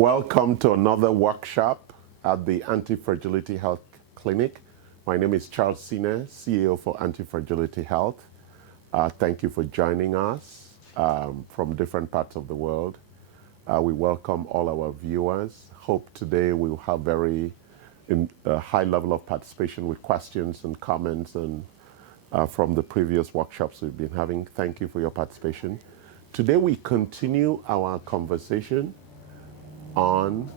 Welcome to another workshop at the Anti-Fragility Health Clinic. My name is Charles Sine, CEO for Anti-Fragility Health. Thank you for joining us from different parts of the world. We welcome all our viewers. Hope today we'll have very high level of participation with questions and comments and from the previous workshops we've been having. Thank you for your participation. Today we continue our conversation on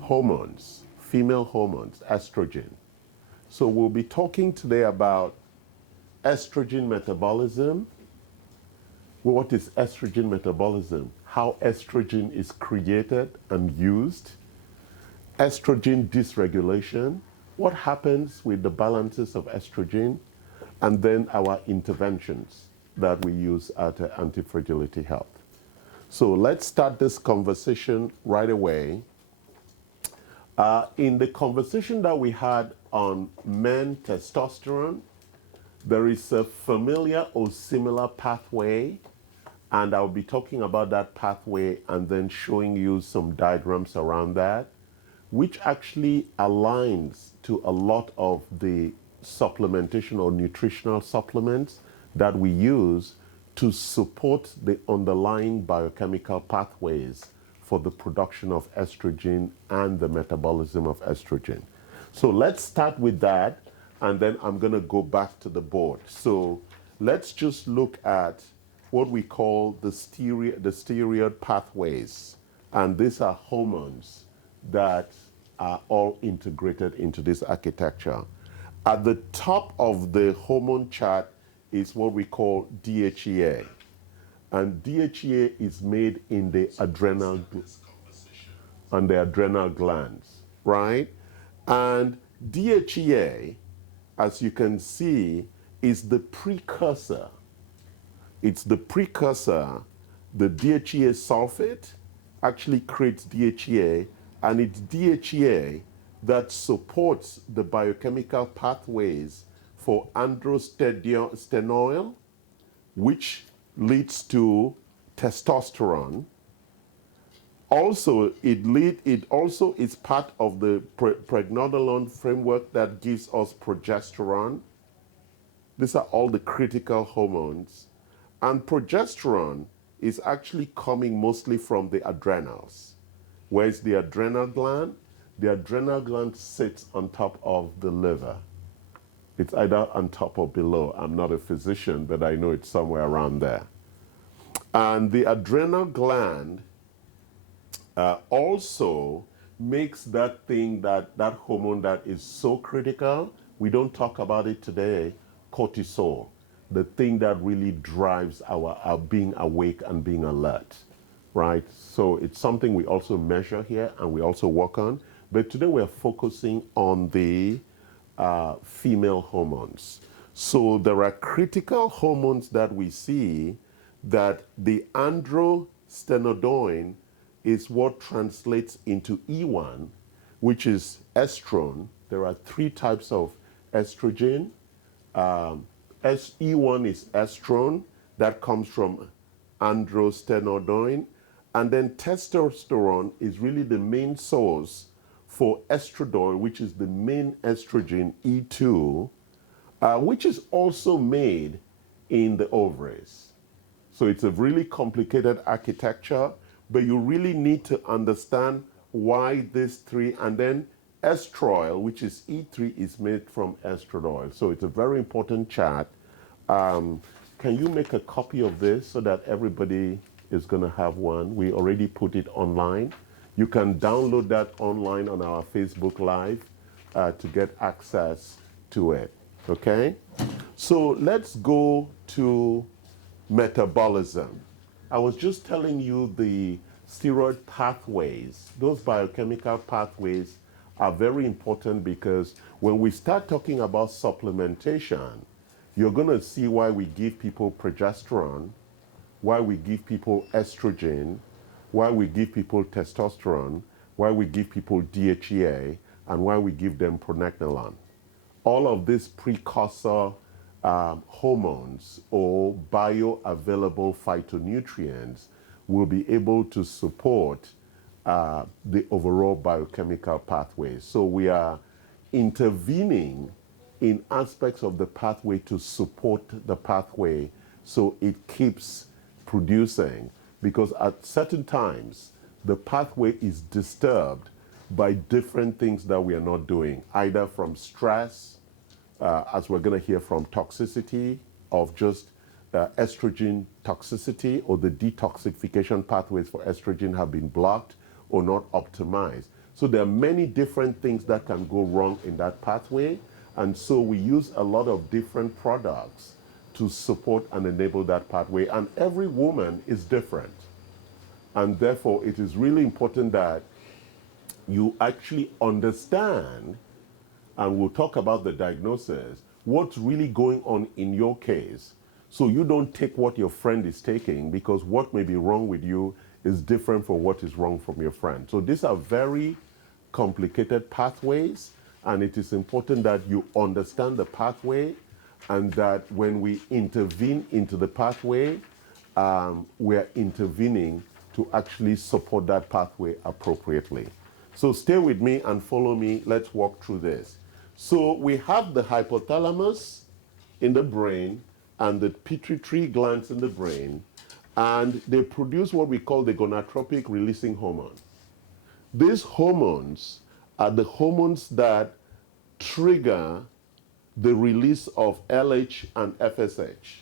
hormones, female hormones, estrogen. So we'll be talking today about estrogen metabolism. What is estrogen metabolism? How estrogen is created and used. Estrogen dysregulation. What happens with the balances of estrogen? And then our interventions that we use at Anti-Fragility Health. So let's start this conversation right away. In the conversation that we had on men testosterone, there is a familiar or similar pathway, and I'll be talking about that pathway and then showing you some diagrams around that, which actually aligns to a lot of the supplementation or nutritional supplements that we use to support the underlying biochemical pathways for the production of estrogen and the metabolism of estrogen. So let's start with that, and then I'm going to go back to the board. So let's just look at what we call the steroid pathways, and these are hormones that are all integrated into this architecture. At the top of the hormone chart is what we call DHEA. And DHEA is made in the adrenal glands, right? And DHEA, as you can see, is the precursor. It's the precursor. The DHEA sulfate actually creates DHEA, and it's DHEA that supports the biochemical pathways for androstenedione, which leads to testosterone. Also, it also is part of the pregnenolone framework that gives us progesterone. These are all the critical hormones. And progesterone is actually coming mostly from the adrenals. Where's the adrenal gland? The adrenal gland sits on top of the liver. It's either on top or below. I'm not a physician, but I know it's somewhere around there. And the adrenal gland also makes that thing, that hormone that is so critical, we don't talk about it today, cortisol, the thing that really drives our being awake and being alert, right? So it's something we also measure here and we also work on. But today we're focusing on the female hormones. So there are critical hormones that we see, that the androstenedione is what translates into E1, which is estrone. There are three types of estrogen. E1 is estrone, that comes from androstenedione. And then testosterone is really the main source for estradiol, which is the main estrogen, E2, which is also made in the ovaries. So it's a really complicated architecture, but you really need to understand why these three, and then estradiol, which is E3, is made from estradiol. So it's a very important chart. Can you make a copy of this so that everybody is going to have one? We already put it online. You can download that online on our Facebook Live to get access to it, okay? So let's go to metabolism. I was just telling you the steroid pathways. Those biochemical pathways are very important because when we start talking about supplementation, you're going to see why we give people progesterone, why we give people estrogen, why we give people testosterone, why we give people DHEA, and why we give them pregnenolone. All of these precursor hormones or bioavailable phytonutrients will be able to support the overall biochemical pathway. So we are intervening in aspects of the pathway to support the pathway so it keeps producing, because at certain times the pathway is disturbed by different things that we are not doing, either from stress, as we're going to hear, from toxicity of just estrogen toxicity, or the detoxification pathways for estrogen have been blocked or not optimized. So there are many different things that can go wrong in that pathway, and so we use a lot of different products to support and enable that pathway, and every woman is different. And therefore, it is really important that you actually understand, and we'll talk about the diagnosis, what's really going on in your case. So you don't take what your friend is taking, because what may be wrong with you is different from what is wrong from your friend. So these are very complicated pathways, and it is important that you understand the pathway, and that when we intervene into the pathway, we're intervening to actually support that pathway appropriately. So stay with me and follow me. Let's walk through this. So we have the hypothalamus in the brain and the pituitary glands in the brain, and they produce what we call the gonadotropic releasing hormone. These hormones are the hormones that trigger the release of LH and FSH.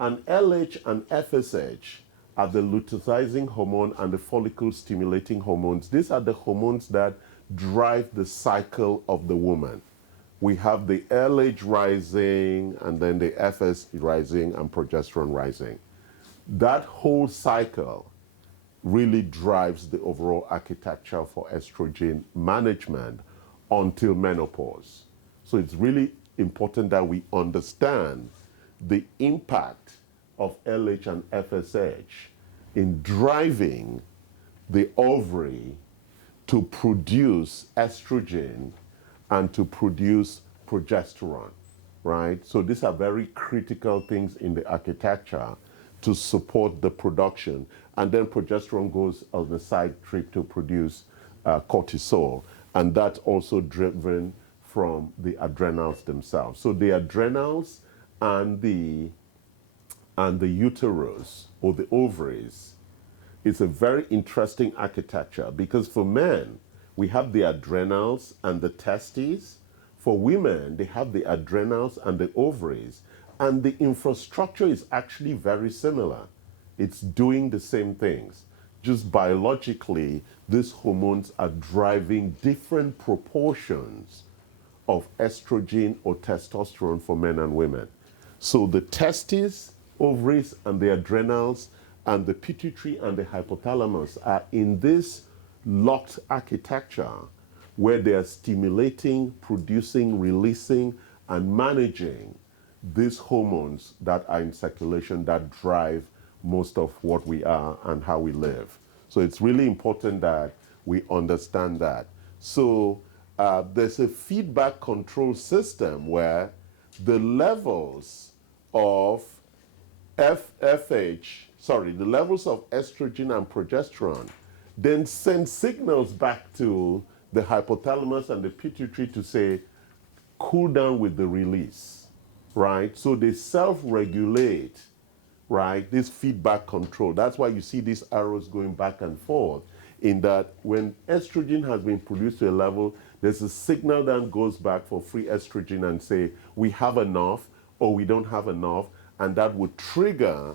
And LH and FSH are the luteinizing hormone and the follicle stimulating hormones. These are the hormones that drive the cycle of the woman. We have the LH rising, and then the FS rising, and progesterone rising. That whole cycle really drives the overall architecture for estrogen management until menopause. So it's really important that we understand the impact of LH and FSH in driving the ovary to produce estrogen and to produce progesterone, right? So these are very critical things in the architecture to support the production. And then progesterone goes on the side trip to produce cortisol, and that's also driven from the adrenals themselves. So the adrenals and the uterus, or the ovaries, is a very interesting architecture, because for men, we have the adrenals and the testes. For women, they have the adrenals and the ovaries, and the infrastructure is actually very similar. It's doing the same things. Just biologically, these hormones are driving different proportions of estrogen or testosterone for men and women. So the testes, ovaries, and the adrenals, and the pituitary and the hypothalamus are in this locked architecture where they are stimulating, producing, releasing, and managing these hormones that are in circulation that drive most of what we are and how we live. So it's really important that we understand that. So there's a feedback control system where the levels of the levels of estrogen and progesterone then send signals back to the hypothalamus and the pituitary to say, cool down with the release, right? So they self-regulate, right? This feedback control. That's why you see these arrows going back and forth, in that when estrogen has been produced to a level, there's a signal that goes back for free estrogen and say, we have enough or we don't have enough, and that would trigger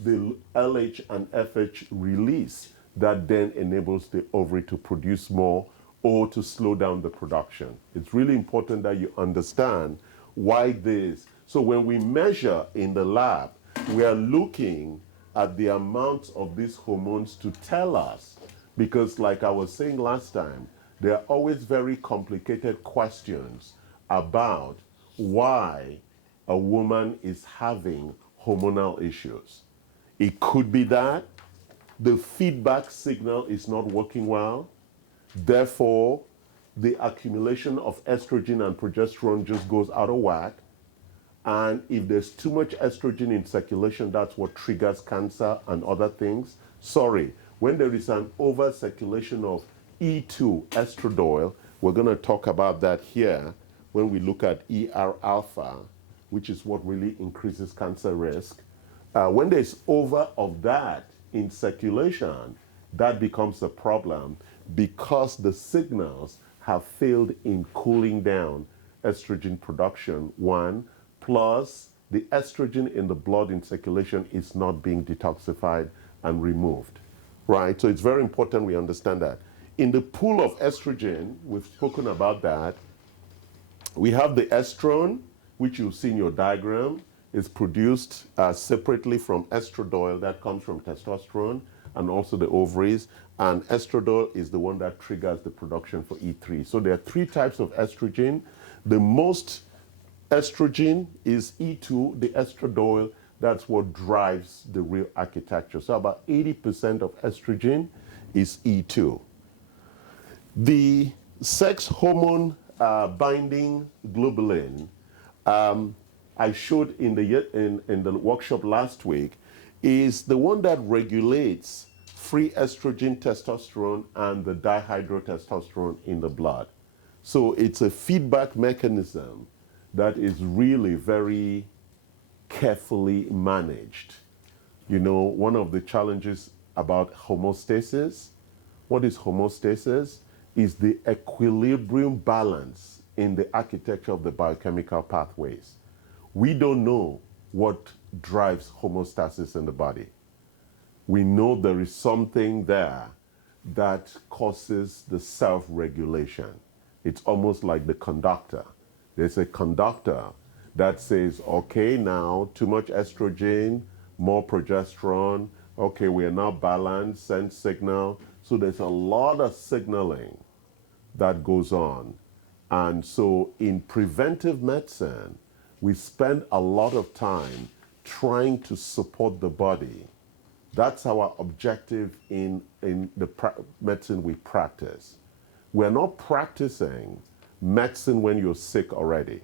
the LH and FH release that then enables the ovary to produce more or to slow down the production. It's really important that you understand why this. So when we measure in the lab, we are looking at the amount of these hormones to tell us, because like I was saying last time, there are always very complicated questions about why a woman is having hormonal issues. It could be that the feedback signal is not working well. Therefore, the accumulation of estrogen and progesterone just goes out of whack. And if there's too much estrogen in circulation, that's what triggers cancer and other things. Sorry, When there is an over-circulation of E2 estradiol, we're going to talk about that here when we look at ER alpha, which is what really increases cancer risk. When there's over of that in circulation, that becomes a problem because the signals have failed in cooling down estrogen production, one, plus the estrogen in the blood in circulation is not being detoxified and removed, right? So it's very important we understand that. In the pool of estrogen, we've spoken about that. We have the estrone, which you'll see in your diagram, is produced separately from estradiol that comes from testosterone and also the ovaries. And estradiol is the one that triggers the production for E3. So there are three types of estrogen. The most estrogen is E2, the estradiol. That's what drives the real architecture. So about 80% of estrogen is E2. The sex hormone binding globulin, I showed in the workshop last week, is the one that regulates free estrogen, testosterone, and the dihydrotestosterone in the blood. So it's a feedback mechanism that is really very carefully managed. You know, one of the challenges about homeostasis, what is homeostasis? Is the equilibrium balance in the architecture of the biochemical pathways. We don't know what drives homeostasis in the body. We know there is something there that causes the self-regulation. It's almost like the conductor. There's a conductor that says, okay, now too much estrogen, more progesterone, okay, we are now balanced, send signal. So there's a lot of signaling that goes on. And so in preventive medicine, we spend a lot of time trying to support the body. That's our objective in the medicine we practice. We're not practicing medicine when you're sick already.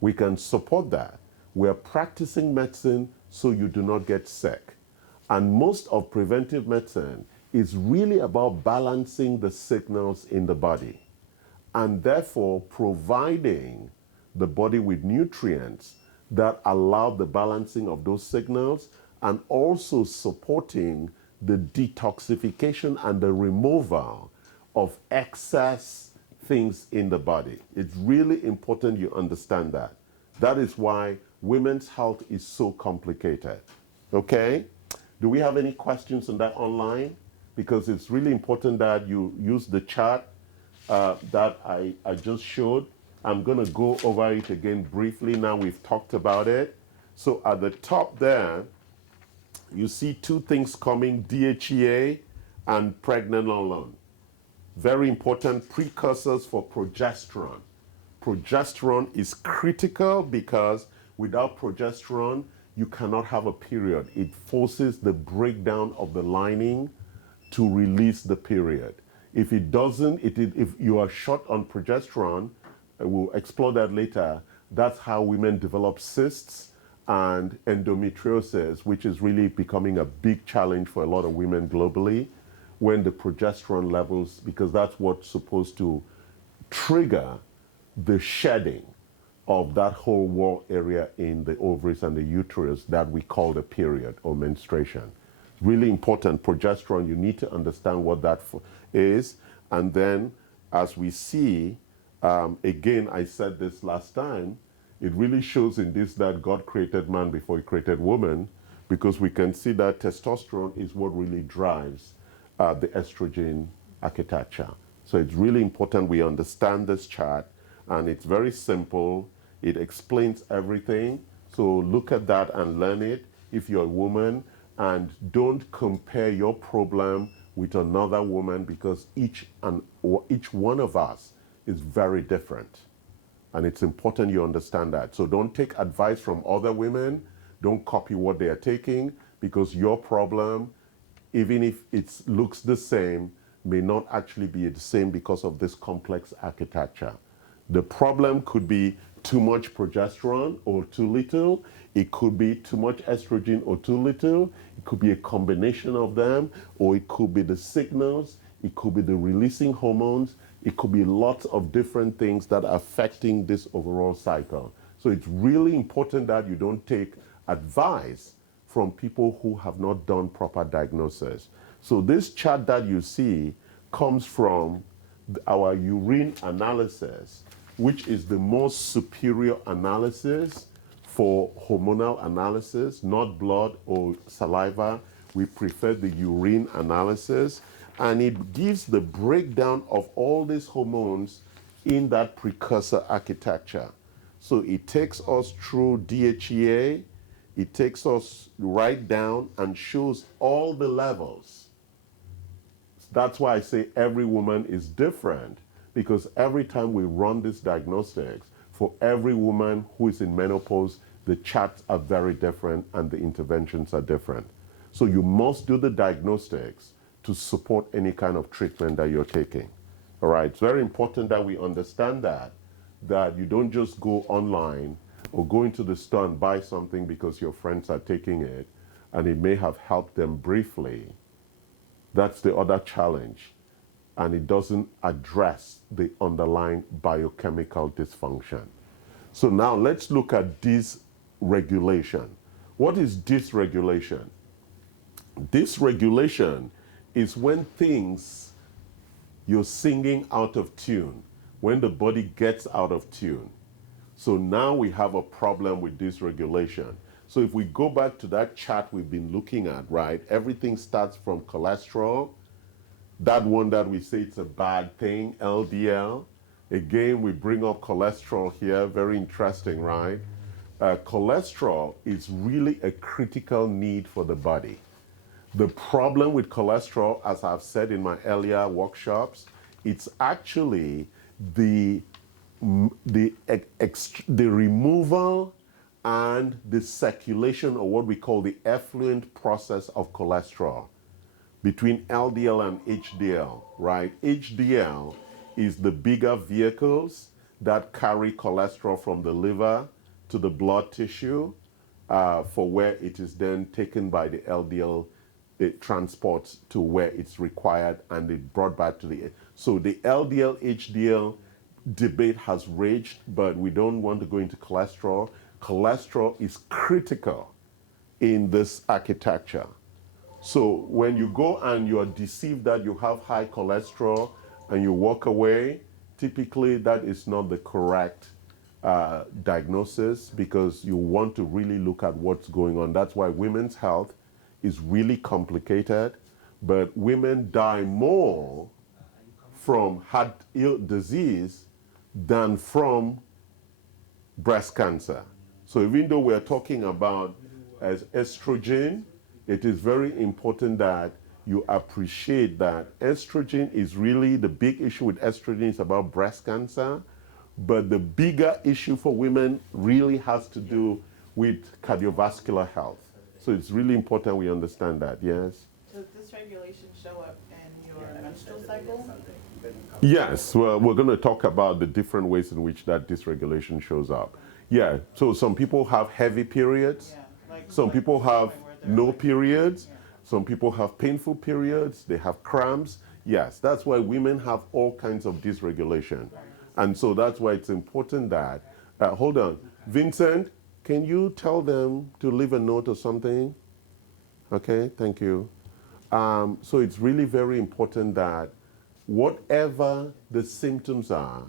We can support that. We're practicing medicine so you do not get sick. And most of preventive medicine is really about balancing the signals in the body and therefore providing the body with nutrients that allow the balancing of those signals and also supporting the detoxification and the removal of excess things in the body. It's really important you understand that. That is why women's health is so complicated. Okay? Do we have any questions on that online? Because it's really important that you use the chart that I just showed. I'm going to go over it again briefly. Now we've talked about it. So at the top there, you see two things coming, DHEA and pregnenolone. Very important precursors for progesterone. Progesterone is critical because without progesterone, you cannot have a period. It forces the breakdown of the lining to release the period. If it doesn't, if you are short on progesterone, we'll explore that later, that's how women develop cysts and endometriosis, which is really becoming a big challenge for a lot of women globally when the progesterone levels, because that's what's supposed to trigger the shedding of that whole wall area in the ovaries and the uterus that we call the period or menstruation. Really important, progesterone, you need to understand what that is. And then as we see, again, I said this last time, it really shows in this that God created man before he created woman, because we can see that testosterone is what really drives the estrogen architecture. So it's really important we understand this chart, and it's very simple. It explains everything. So look at that and learn it if you're a woman, and don't compare your problem with another woman, because each one of us is very different. And it's important you understand that. So don't take advice from other women. Don't copy what they are taking, because your problem, even if it looks the same, may not actually be the same because of this complex architecture. The problem could be too much progesterone or too little. It could be too much estrogen or too little. It could be a combination of them, or it could be the signals. It could be the releasing hormones. It could be lots of different things that are affecting this overall cycle. So it's really important that you don't take advice from people who have not done proper diagnosis. So this chart that you see comes from our urine analysis, which is the most superior analysis for hormonal analysis, not blood or saliva. We prefer the urine analysis, and it gives the breakdown of all these hormones in that precursor architecture. So it takes us through DHEA, it takes us right down and shows all the levels. That's why I say every woman is different, because every time we run these diagnostics, for every woman who is in menopause, the charts are very different and the interventions are different. So you must do the diagnostics to support any kind of treatment that you're taking. All right, it's very important that we understand that you don't just go online or go into the store and buy something because your friends are taking it and it may have helped them briefly. That's the other challenge. And it doesn't address the underlying biochemical dysfunction. So now let's look at dysregulation. What is dysregulation? Dysregulation is when you're singing out of tune, when the body gets out of tune. So now we have a problem with dysregulation. So if we go back to that chart we've been looking at, right, everything starts from cholesterol, that one that we say it's a bad thing, LDL. Again, we bring up cholesterol here, very interesting, right? Cholesterol is really a critical need for the body. The problem with cholesterol, as I've said in my earlier workshops, it's actually the removal and the circulation, or what we call the effluent process of cholesterol between LDL and HDL, right? HDL is the bigger vehicles that carry cholesterol from the liver to the blood tissue for where it is then taken by the LDL. It transports to where it's required and it brought back to the. So the LDL, HDL debate has raged, but we don't want to go into cholesterol. Cholesterol is critical in this architecture. So when you go and you are deceived that you have high cholesterol and you walk away, typically that is not the correct diagnosis, because you want to really look at what's going on. That's why women's health is really complicated, but women die more from heart disease than from breast cancer. So even though we're talking about as estrogen, it is very important that you appreciate that estrogen is really the big issue with estrogen is about breast cancer, but the bigger issue for women really has to do with cardiovascular health. So it's really important we understand that, yes? Does dysregulation show up in your menstrual cycle? Yes, well, we're going to talk about the different ways in which that dysregulation shows up. Yeah, so some people have heavy periods, some people have no periods, some people have painful periods, they have cramps. Yes, that's why women have all kinds of dysregulation. And so that's why it's important that, hold on, Vincent, can you tell them to leave a note or something? Okay, thank you. So it's really very important that whatever the symptoms are,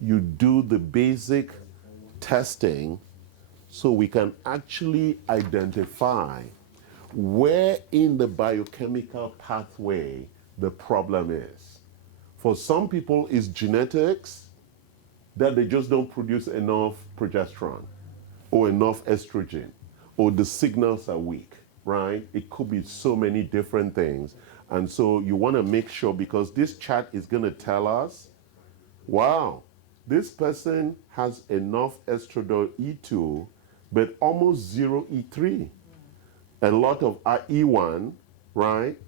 you do the basic testing so we can actually identify where in the biochemical pathway the problem is. For some people, it's genetics, that they just don't produce enough progesterone or enough estrogen, or the signals are weak, right? It could be so many different things. And so you want to make sure, because this chart is going to tell us, wow, this person has enough estradiol E2, but almost zero E3. A lot of E1, right?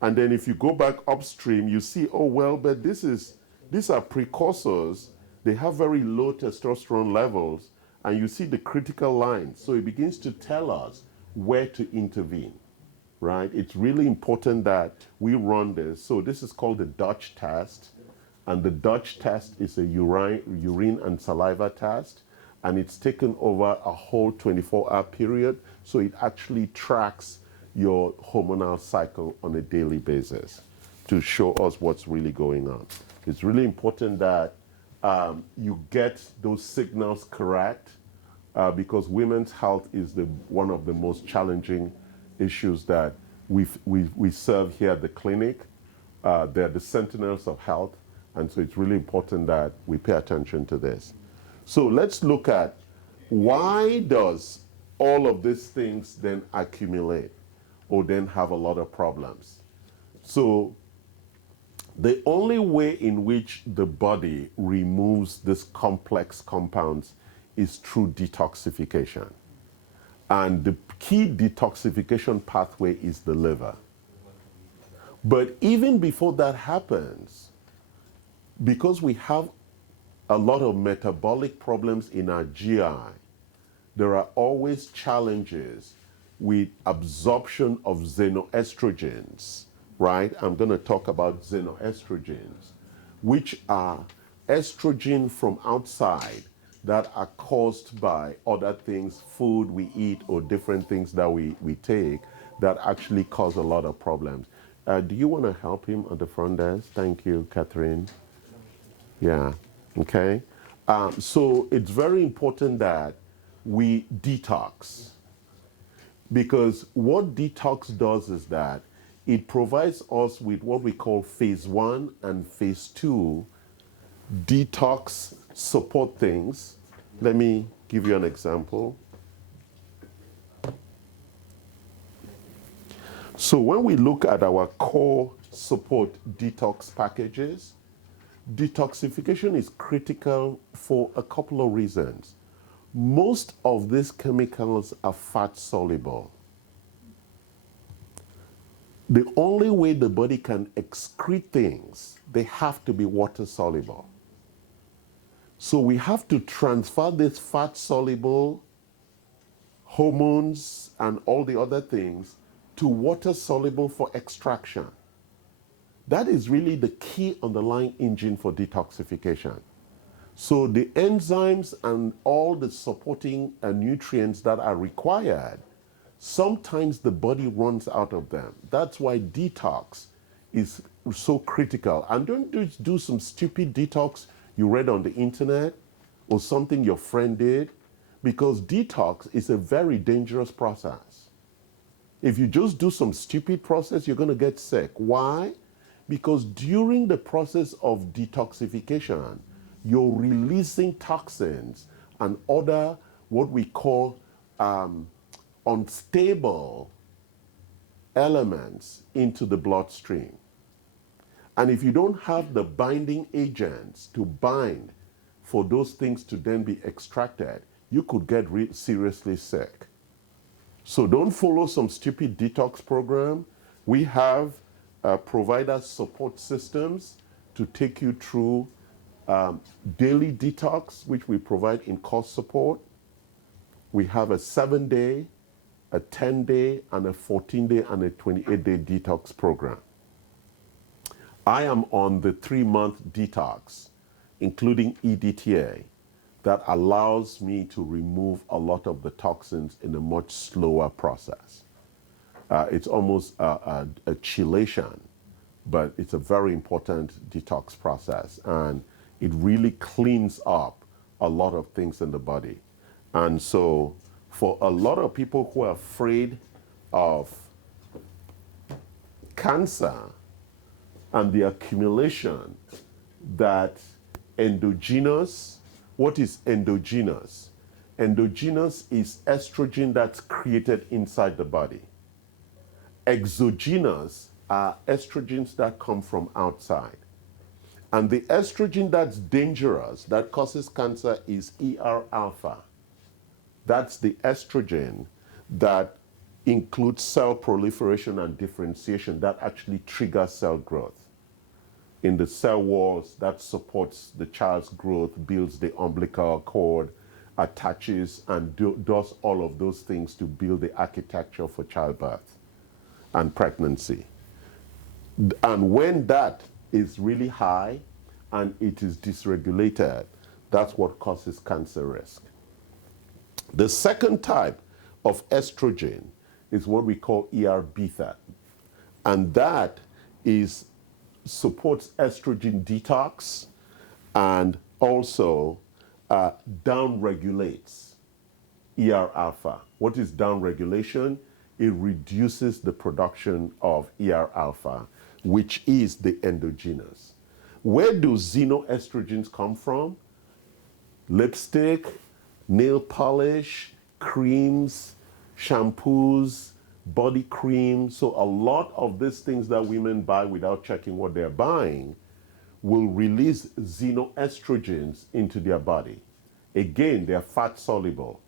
And then if you go back upstream, you see, oh, well, but these are precursors they have very low testosterone levels, and you see the critical line. So it begins to tell us where to intervene, right? It's really important that we run this. So this is called the Dutch test, and the Dutch test is a urine and saliva test, and it's taken over a whole 24-hour period, so it actually tracks your hormonal cycle on a daily basis to show us what's really going on. It's really important that you get those signals correct, because women's health is one of the most challenging issues that we serve here at the clinic. They're the sentinels of health, and so it's really important that we pay attention to this. So let's look at why does all of these things then accumulate or then have a lot of problems. So the only way in which the body removes these complex compounds is through detoxification. And the key detoxification pathway is the liver. But even before that happens, because we have a lot of metabolic problems in our GI, there are always challenges with absorption of xenoestrogens, right? I'm going to talk about xenoestrogens, which are estrogen from outside that are caused by other things, food we eat or different things that we take that actually cause a lot of problems. Do you want to help him at the front desk? Thank you, Catherine. Yeah, okay. So it's very important that we detox, because what detox does is that it provides us with what we call phase 1 and phase 2 detox support things. Let me give you an example. So when we look at our core support detox packages, detoxification is critical for a couple of reasons. Most of these chemicals are fat soluble. The only way the body can excrete things, they have to be water soluble. So we have to transfer these fat soluble hormones and all the other things to water soluble for extraction. That is really the key underlying engine for detoxification. So the enzymes and all the supporting nutrients that are required, sometimes the body runs out of them. That's why detox is so critical. And don't just do some stupid detox you read on the internet or something your friend did, because detox is a very dangerous process. If you just do some stupid process, you're going to get sick. Why? Because during the process of detoxification, you're releasing toxins and other what we call unstable elements into the bloodstream. And if you don't have the binding agents to bind for those things to then be extracted, you could get seriously sick. So don't follow some stupid detox program. We have provider support systems to take you through daily detox, which we provide in course support. We have a 7-day, a 10-day, and a 14-day and a 28-day detox program. I am on the 3-month detox, including EDTA, that allows me to remove a lot of the toxins in a much slower process. It's almost a chelation, but it's a very important detox process, and it really cleans up a lot of things in the body. And so for a lot of people who are afraid of cancer and the accumulation that endogenous, what is endogenous? Endogenous is estrogen that's created inside the body. Exogenous are estrogens that come from outside. And the estrogen that's dangerous, that causes cancer, is ER alpha. That's the estrogen that includes cell proliferation and differentiation that actually triggers cell growth. in the cell walls that supports the child's growth, builds the umbilical cord, attaches and does all of those things to build the architecture for childbirth and pregnancy. And when that is really high and it is dysregulated, that's what causes cancer risk. The second type of estrogen is what we call ER beta, and that supports estrogen detox and also downregulates ER alpha. What is downregulation? It reduces the production of ER alpha, which is the endogenous. Where do xenoestrogens come from? Lipstick, nail polish, creams, shampoos, body cream. So a lot of these things that women buy without checking what they're buying will release xenoestrogens into their body. Again, they're fat soluble,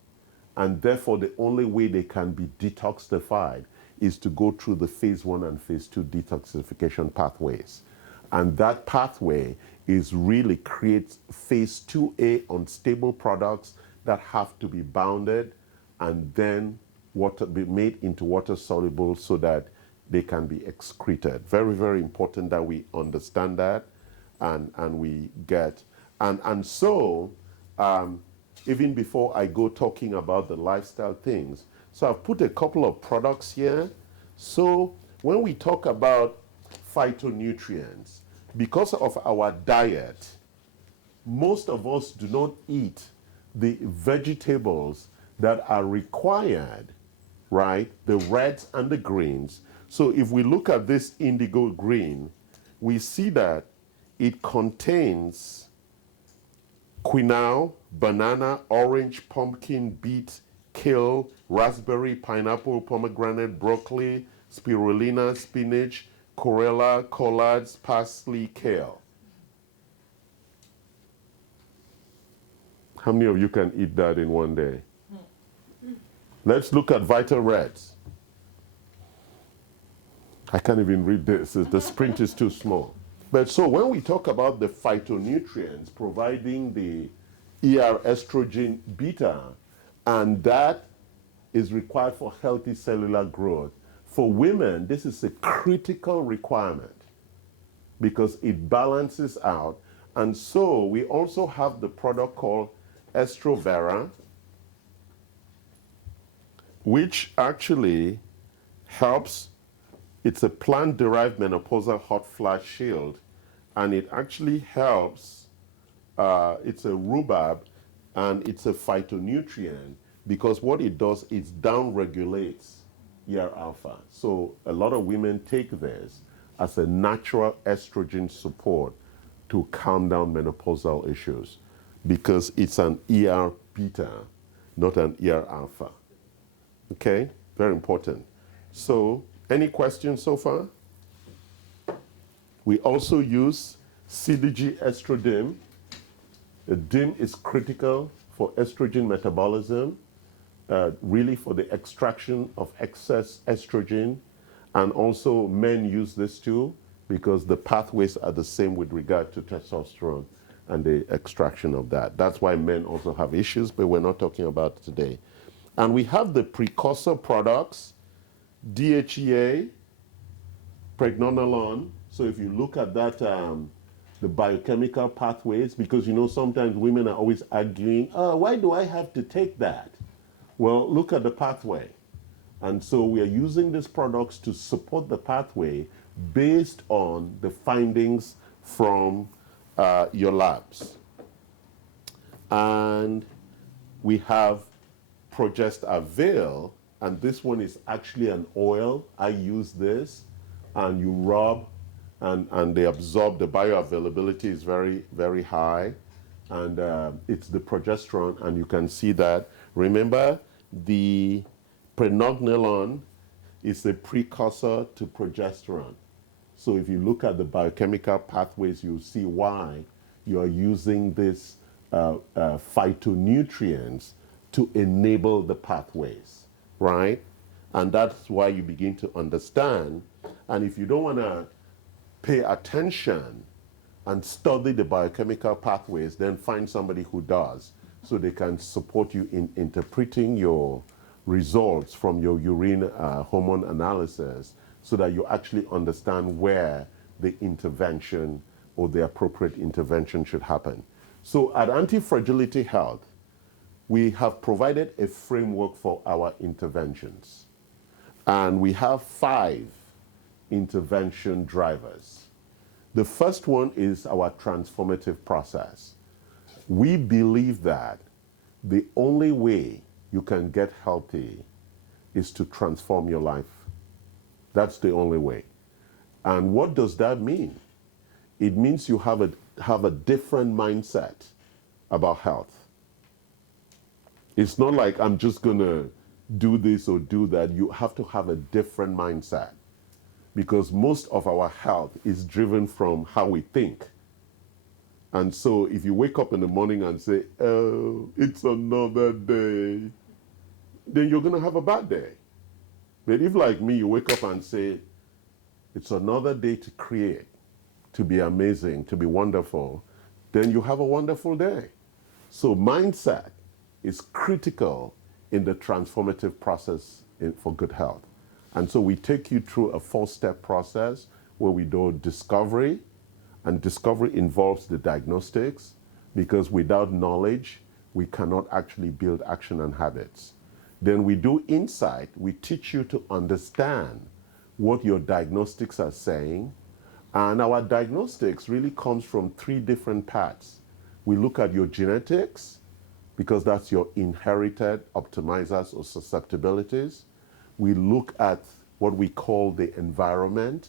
and therefore the only way they can be detoxified is to go through the phase 1 and phase 2 detoxification pathways. And that pathway really creates phase 2A unstable products that have to be bounded and then be made into water soluble so that they can be excreted. Very, very important that we understand that and we get. And so, even before I go talking about the lifestyle things, so I've put a couple of products here. So when we talk about phytonutrients, because of our diet, most of us do not eat the vegetables that are required, right? The reds and the greens. So if we look at this indigo green, we see that it contains quinoa, banana, orange, pumpkin, beet, kale, raspberry, pineapple, pomegranate, broccoli, spirulina, spinach, chlorella, collards, parsley, kale. How many of you can eat that in one day? Let's look at Vital Reds. I can't even read this. The print is too small. But so when we talk about the phytonutrients providing the ER estrogen beta, and that is required for healthy cellular growth, for women, this is a critical requirement because it balances out. And so we also have the product called Estrovera, which actually helps. It's a plant-derived menopausal hot flash shield, and it actually helps. It's a rhubarb, and it's a phytonutrient because what it does is down-regulates ER alpha. So a lot of women take this as a natural estrogen support to calm down menopausal issues because it's an ER beta, not an ER alpha. Okay, very important. So, any questions so far? We also use CDG estrogen. The DIM is critical for estrogen metabolism, really for the extraction of excess estrogen. And also men use this too because the pathways are the same with regard to testosterone and the extraction of that. That's why men also have issues, but we're not talking about it today. And we have the precursor products, DHEA, pregnenolone. So if you look at that, the biochemical pathways, because you know sometimes women are always arguing, why do I have to take that? Well, look at the pathway. And so we are using these products to support the pathway based on the findings from your labs. And we have Progest Avail, and this one is actually an oil. I use this, and you rub, and they absorb. The bioavailability is very, very high, and it's the progesterone, and you can see that. Remember, the pregnenolone is a precursor to progesterone. So if you look at the biochemical pathways, you'll see why you are using these phytonutrients to enable the pathways, right? And that's why you begin to understand. And if you don't want to pay attention and study the biochemical pathways, then find somebody who does, so they can support you in interpreting your results from your urine hormone analysis, so that you actually understand where the intervention or the appropriate intervention should happen. So at Anti-Fragility Health, we have provided a framework for our interventions. And we have 5 intervention drivers. The first one is our transformative process. We believe that the only way you can get healthy is to transform your life. That's the only way. And what does that mean? It means you have a different mindset about health. It's not like I'm just going to do this or do that. You have to have a different mindset, because most of our health is driven from how we think. And so if you wake up in the morning and say, oh, it's another day, then you're going to have a bad day. But if, like me, you wake up and say, it's another day to create, to be amazing, to be wonderful, then you have a wonderful day. So mindset is critical in the transformative process for good health. And so we take you through a 4-step process where we do discovery, and discovery involves the diagnostics, because without knowledge, we cannot actually build action and habits. Then we do insight. We teach you to understand what your diagnostics are saying. And our diagnostics really comes from 3 different parts. We look at your genetics, because that's your inherited optimizers or susceptibilities. We look at what we call the environment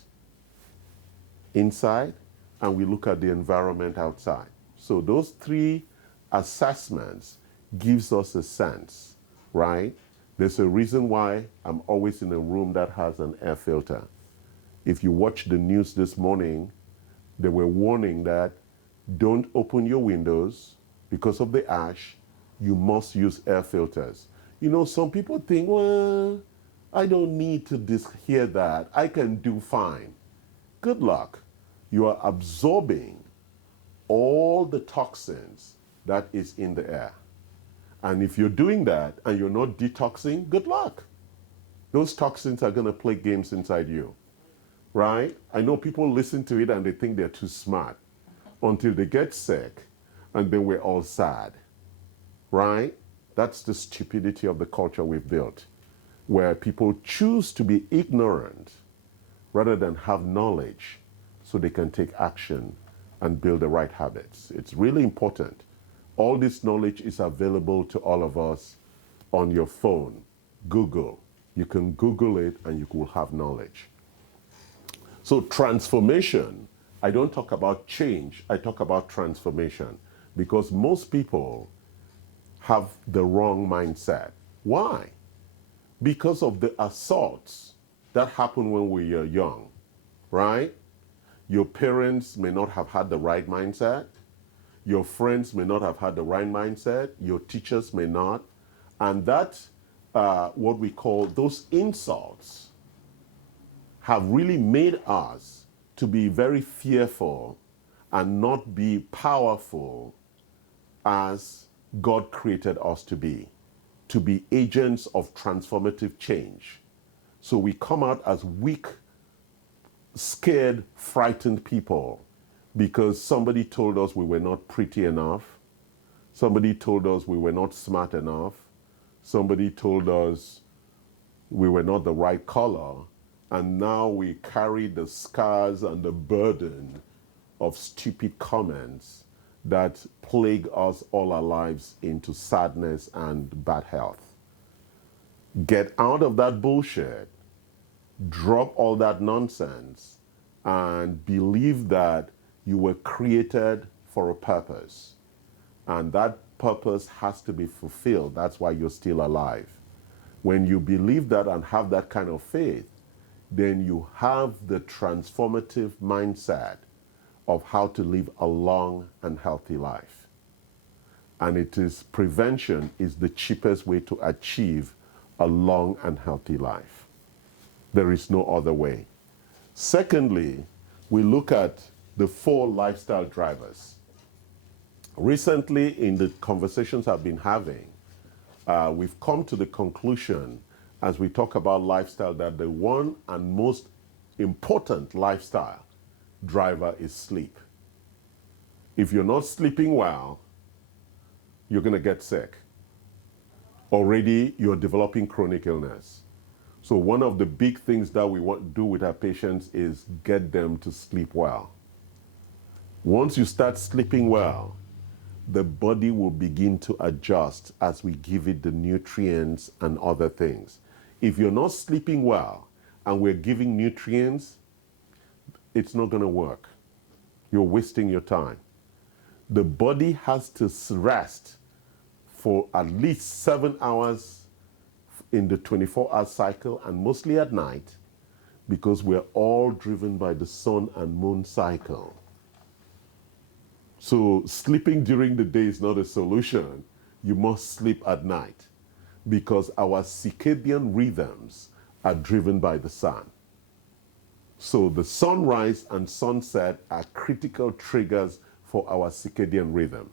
inside, and we look at the environment outside. So those 3 assessments gives us a sense, right? There's a reason why I'm always in a room that has an air filter. If you watch the news this morning, they were warning that don't open your windows because of the ash. You must use air filters. You know, some people think, well, I don't need to hear that. I can do fine. Good luck. You are absorbing all the toxins that is in the air. And if you're doing that and you're not detoxing, good luck. Those toxins are going to play games inside you, right? I know people listen to it and they think they're too smart until they get sick, and then we're all sad, right? That's the stupidity of the culture we've built, where people choose to be ignorant rather than have knowledge so they can take action and build the right habits. It's really important. All this knowledge is available to all of us on your phone. Google. You can Google it and you will have knowledge. So transformation, I don't talk about change, I talk about transformation, because most people have the wrong mindset. Why? Because of the assaults that happen when we are young, right? Your parents may not have had the right mindset. Your friends may not have had the right mindset. Your teachers may not. And that, what we call those insults, have really made us to be very fearful and not be powerful as God created us to be agents of transformative change. So we come out as weak, scared, frightened people because somebody told us we were not pretty enough. Somebody told us we were not smart enough. Somebody told us we were not the right color. And now we carry the scars and the burden of stupid comments that plague us all our lives into sadness and bad health. Get out of that bullshit, drop all that nonsense, and believe that you were created for a purpose. And that purpose has to be fulfilled. That's why you're still alive. When you believe that and have that kind of faith, then you have the transformative mindset of how to live a long and healthy life. And prevention is the cheapest way to achieve a long and healthy life. There is no other way. Secondly, we look at the 4 lifestyle drivers. Recently, in the conversations I've been having, we've come to the conclusion as we talk about lifestyle that the one and most important lifestyle driver is sleep. If you're not sleeping well, you're going to get sick. Already, you're developing chronic illness. So one of the big things that we want to do with our patients is get them to sleep well. Once you start sleeping well, the body will begin to adjust as we give it the nutrients and other things. If you're not sleeping well and we're giving nutrients, it's not going to work. You're wasting your time. The body has to rest for at least 7 hours in the 24-hour cycle, and mostly at night, because we're all driven by the sun and moon cycle. So sleeping during the day is not a solution. You must sleep at night, because our circadian rhythms are driven by the sun. So the sunrise and sunset are critical triggers for our circadian rhythm.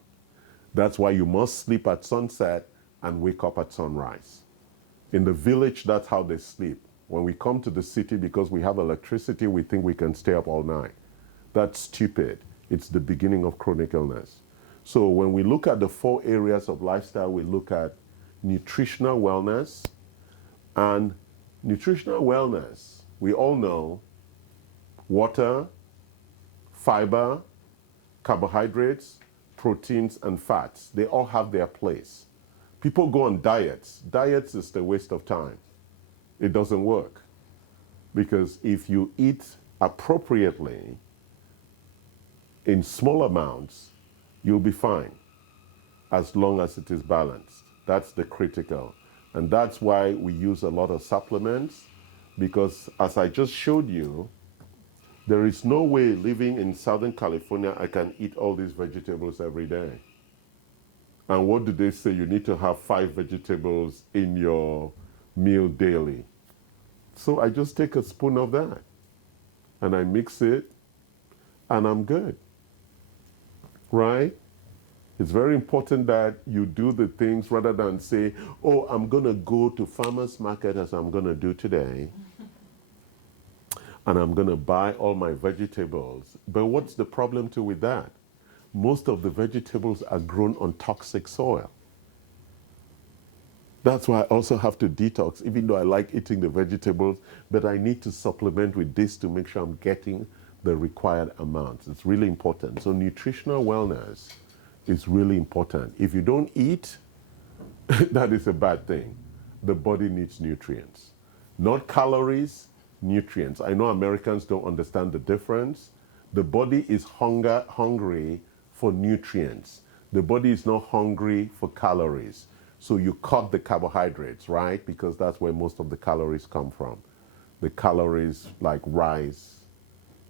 That's why you must sleep at sunset and wake up at sunrise. In the village, that's how they sleep. When we come to the city, because we have electricity, we think we can stay up all night. That's stupid. It's the beginning of chronic illness. So when we look at the 4 areas of lifestyle, we look at nutritional wellness. And nutritional wellness, we all know water, fiber, carbohydrates, proteins, and fats. They all have their place. People go on diets. Diets is the waste of time. It doesn't work. Because if you eat appropriately in small amounts, you'll be fine as long as it is balanced. That's the critical. And that's why we use a lot of supplements, because as I just showed you, there is no way living in Southern California I can eat all these vegetables every day. And what do they say? You need to have 5 vegetables in your meal daily. So I just take a spoon of that and I mix it and I'm good, right? It's very important that you do the things rather than say, oh, I'm going to go to farmer's market as I'm going to do today and I'm going to buy all my vegetables. But what's the problem too with that? Most of the vegetables are grown on toxic soil. That's why I also have to detox, even though I like eating the vegetables, but I need to supplement with this to make sure I'm getting the required amounts. It's really important. So nutritional wellness is really important. If you don't eat, that is a bad thing. The body needs nutrients. Not calories, nutrients. I know Americans don't understand the difference. The body is hungry for nutrients. The body is not hungry for calories. So you cut the carbohydrates, right? Because that's where most of the calories come from. The calories like rice.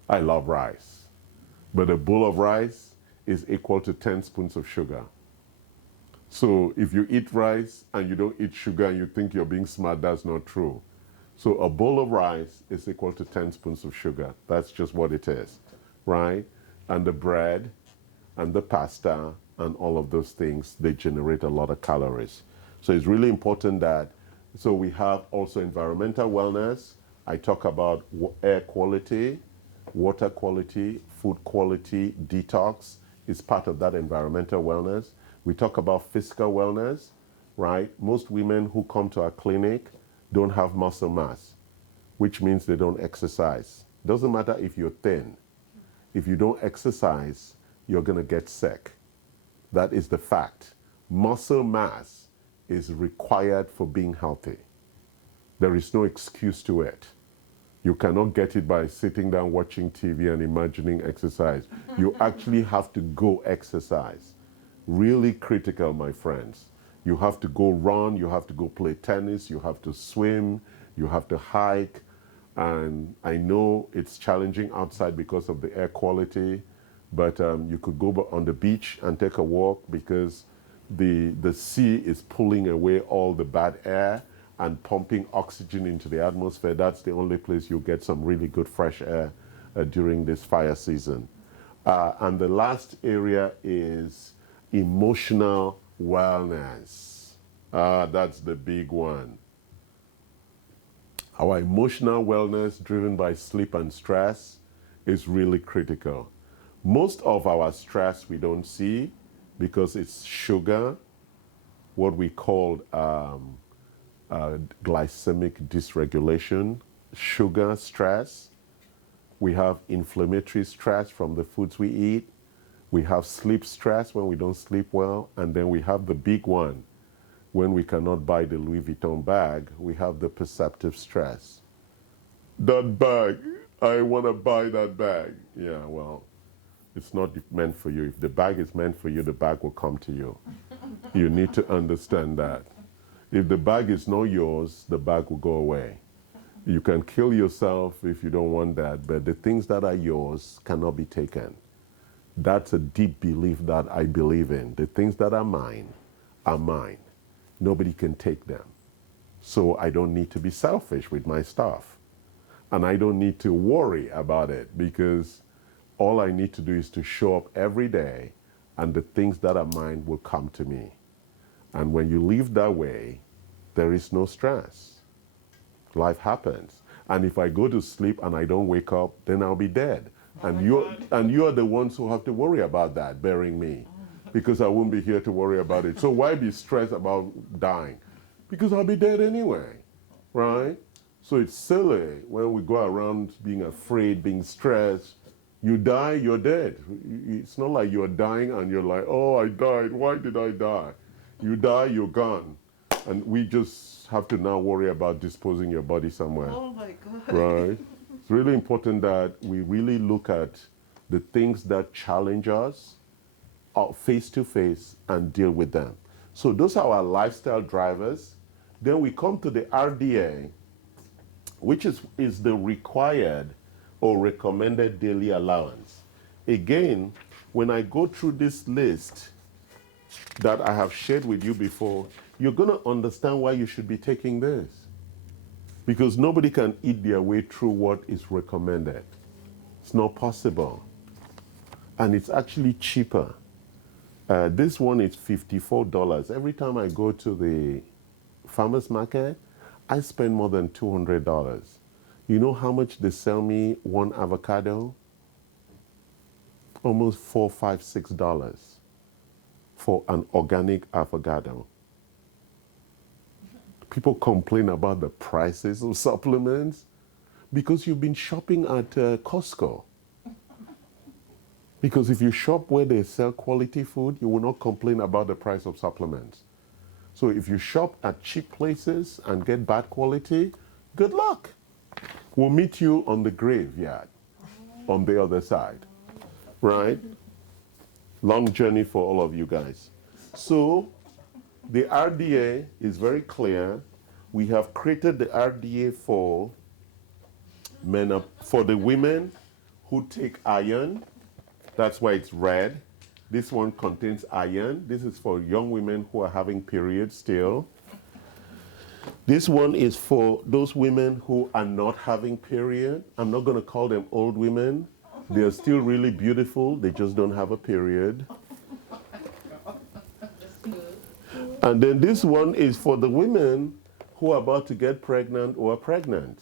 I love rice. But a bowl of rice is equal to 10 spoons of sugar. So if you eat rice and you don't eat sugar and you think you're being smart, that's not true. So a bowl of rice is equal to 10 spoons of sugar. That's just what it is, right? And the bread and the pasta and all of those things, they generate a lot of calories. So it's really important that, so we have also environmental wellness. I talk about air quality, water quality, food quality, detox is part of that environmental wellness. We talk about physical wellness, right? Most women who come to our clinic don't have muscle mass, which means they don't exercise. Doesn't matter if you're thin. If you don't exercise, you're going to get sick. That is the fact. Muscle mass is required for being healthy. There is no excuse to it. You cannot get it by sitting down watching TV and imagining exercise. You actually have to go exercise. Really critical, my friends. You have to go run, you have to go play tennis, you have to swim, you have to hike. And I know it's challenging outside because of the air quality, but you could go on the beach and take a walk because the sea is pulling away all the bad air and pumping oxygen into the atmosphere. That's the only place you'll get some really good fresh air during this fire season. And the last area is emotional wellness. That's the big one. Our emotional wellness, driven by sleep and stress, is really critical. Most of our stress we don't see because it's sugar, what we call glycemic dysregulation, sugar stress. We have inflammatory stress from the foods we eat. We have sleep stress when we don't sleep well. And then we have the big one. When we cannot buy the Louis Vuitton bag, we have the perceptive stress. That bag, I want to buy that bag. Yeah, well, it's not meant for you. If the bag is meant for you, the bag will come to you. You need to understand that. If the bag is not yours, the bag will go away. You can kill yourself if you don't want that, but the things that are yours cannot be taken. That's a deep belief that I believe in. The things that are mine are mine. Nobody can take them. So I don't need to be selfish with my stuff. And I don't need to worry about it because all I need to do is to show up every day and the things that are mine will come to me. And when you live that way, there is no stress. Life happens. And if I go to sleep and I don't wake up, then I'll be dead. And you're the ones who have to worry about that, burying me. Because I won't be here to worry about it. So why be stressed about dying? Because I'll be dead anyway, right? So it's silly when we go around being afraid, being stressed. You die, you're dead. It's not like you're dying and you're like, oh, I died. Why did I die? You die, you're gone. And we just have to now worry about disposing your body somewhere. Oh my God. Right? It's really important that we really look at the things that challenge us face to face and deal with them. So those are our lifestyle drivers. Then we come to the RDA, which is the required or recommended daily allowance. Again, when I go through this list that I have shared with you before, you're going to understand why you should be taking this. Because nobody can eat their way through what is recommended. It's not possible. And it's actually cheaper. This one is $54. Every time I go to the farmer's market, I spend more than $200. You know how much they sell me one avocado? Almost $4, $5, $6 for an organic avocado. People complain about the prices of supplements because you've been shopping at Costco. Because if you shop where they sell quality food, you will not complain about the price of supplements. So if you shop at cheap places and get bad quality, good luck. We'll meet you on the graveyard on the other side, right? Long journey for all of you guys. So the RDA is very clear. We have created the RDA for the women who take iron. That's why it's red. This one contains iron. This is for young women who are having periods still. This one is for those women who are not having period. I'm not going to call them old women. They are still really beautiful. They just don't have a period. And then this one is for the women who are about to get pregnant or are pregnant.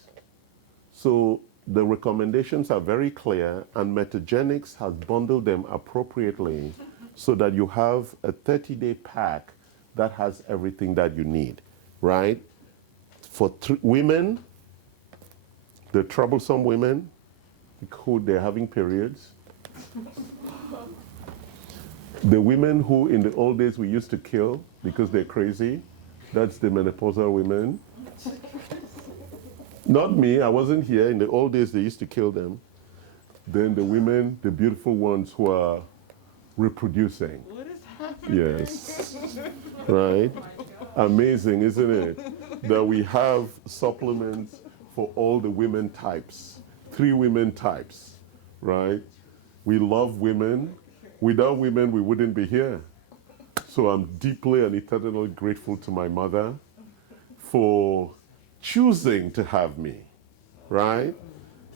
So the recommendations are very clear, and Metagenics has bundled them appropriately so that you have a 30-day pack that has everything that you need, right? For women, the troublesome women who they're having periods, the women who in the old days we used to kill because they're crazy, that's the menopausal women. Not me, I wasn't here. In the old days, they used to kill them. Then the women, the beautiful ones who are reproducing. What is happening? Yes, right? Amazing, isn't it? That we have supplements for all the women types. 3 women types, right? We love women. Without women, we wouldn't be here. So I'm deeply and eternally grateful to my mother for choosing to have me, right?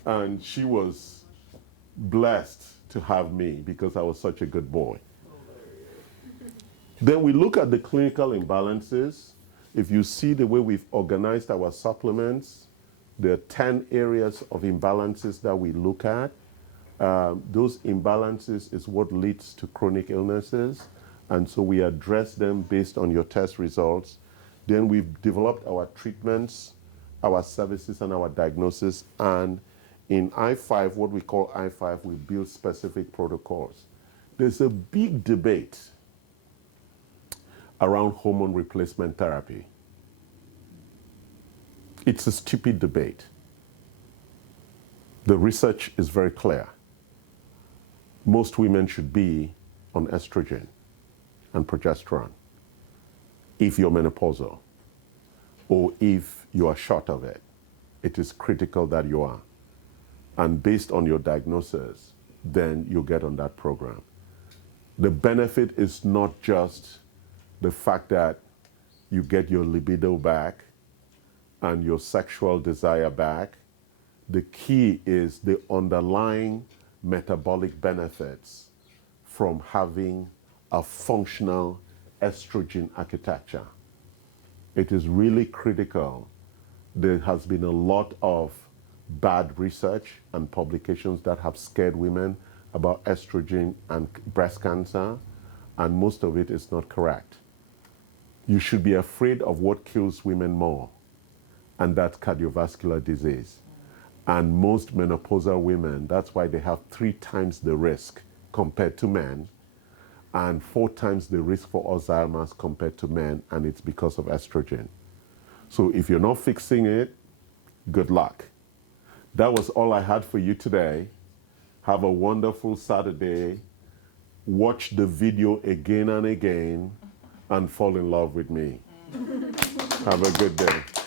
And she was blessed to have me because I was such a good boy. Then we look at the clinical imbalances. If you see the way we've organized our supplements, there are 10 areas of imbalances that we look at. Those imbalances is what leads to chronic illnesses, and so we address them based on your test results. Then we've developed our treatments, our services, and our diagnosis, and in I5, what we call I5, we build specific protocols. There's a big debate around hormone replacement therapy. It's a stupid debate. The research is very clear. Most women should be on estrogen and progesterone if you're menopausal, or if you are short of it. It is critical that you are. And based on your diagnosis, then you get on that program. The benefit is not just the fact that you get your libido back and your sexual desire back. The key is the underlying metabolic benefits from having a functional estrogen architecture. It is really critical. There has been a lot of bad research and publications that have scared women about estrogen and breast cancer, and most of it is not correct. You should be afraid of what kills women more, and that's cardiovascular disease. And most menopausal women, that's why they have 3 times the risk compared to men, and 4 times the risk for Alzheimer's compared to men, and it's because of estrogen. So if you're not fixing it, good luck. That was all I had for you today. Have a wonderful Saturday. Watch the video again and again and fall in love with me. Have a good day.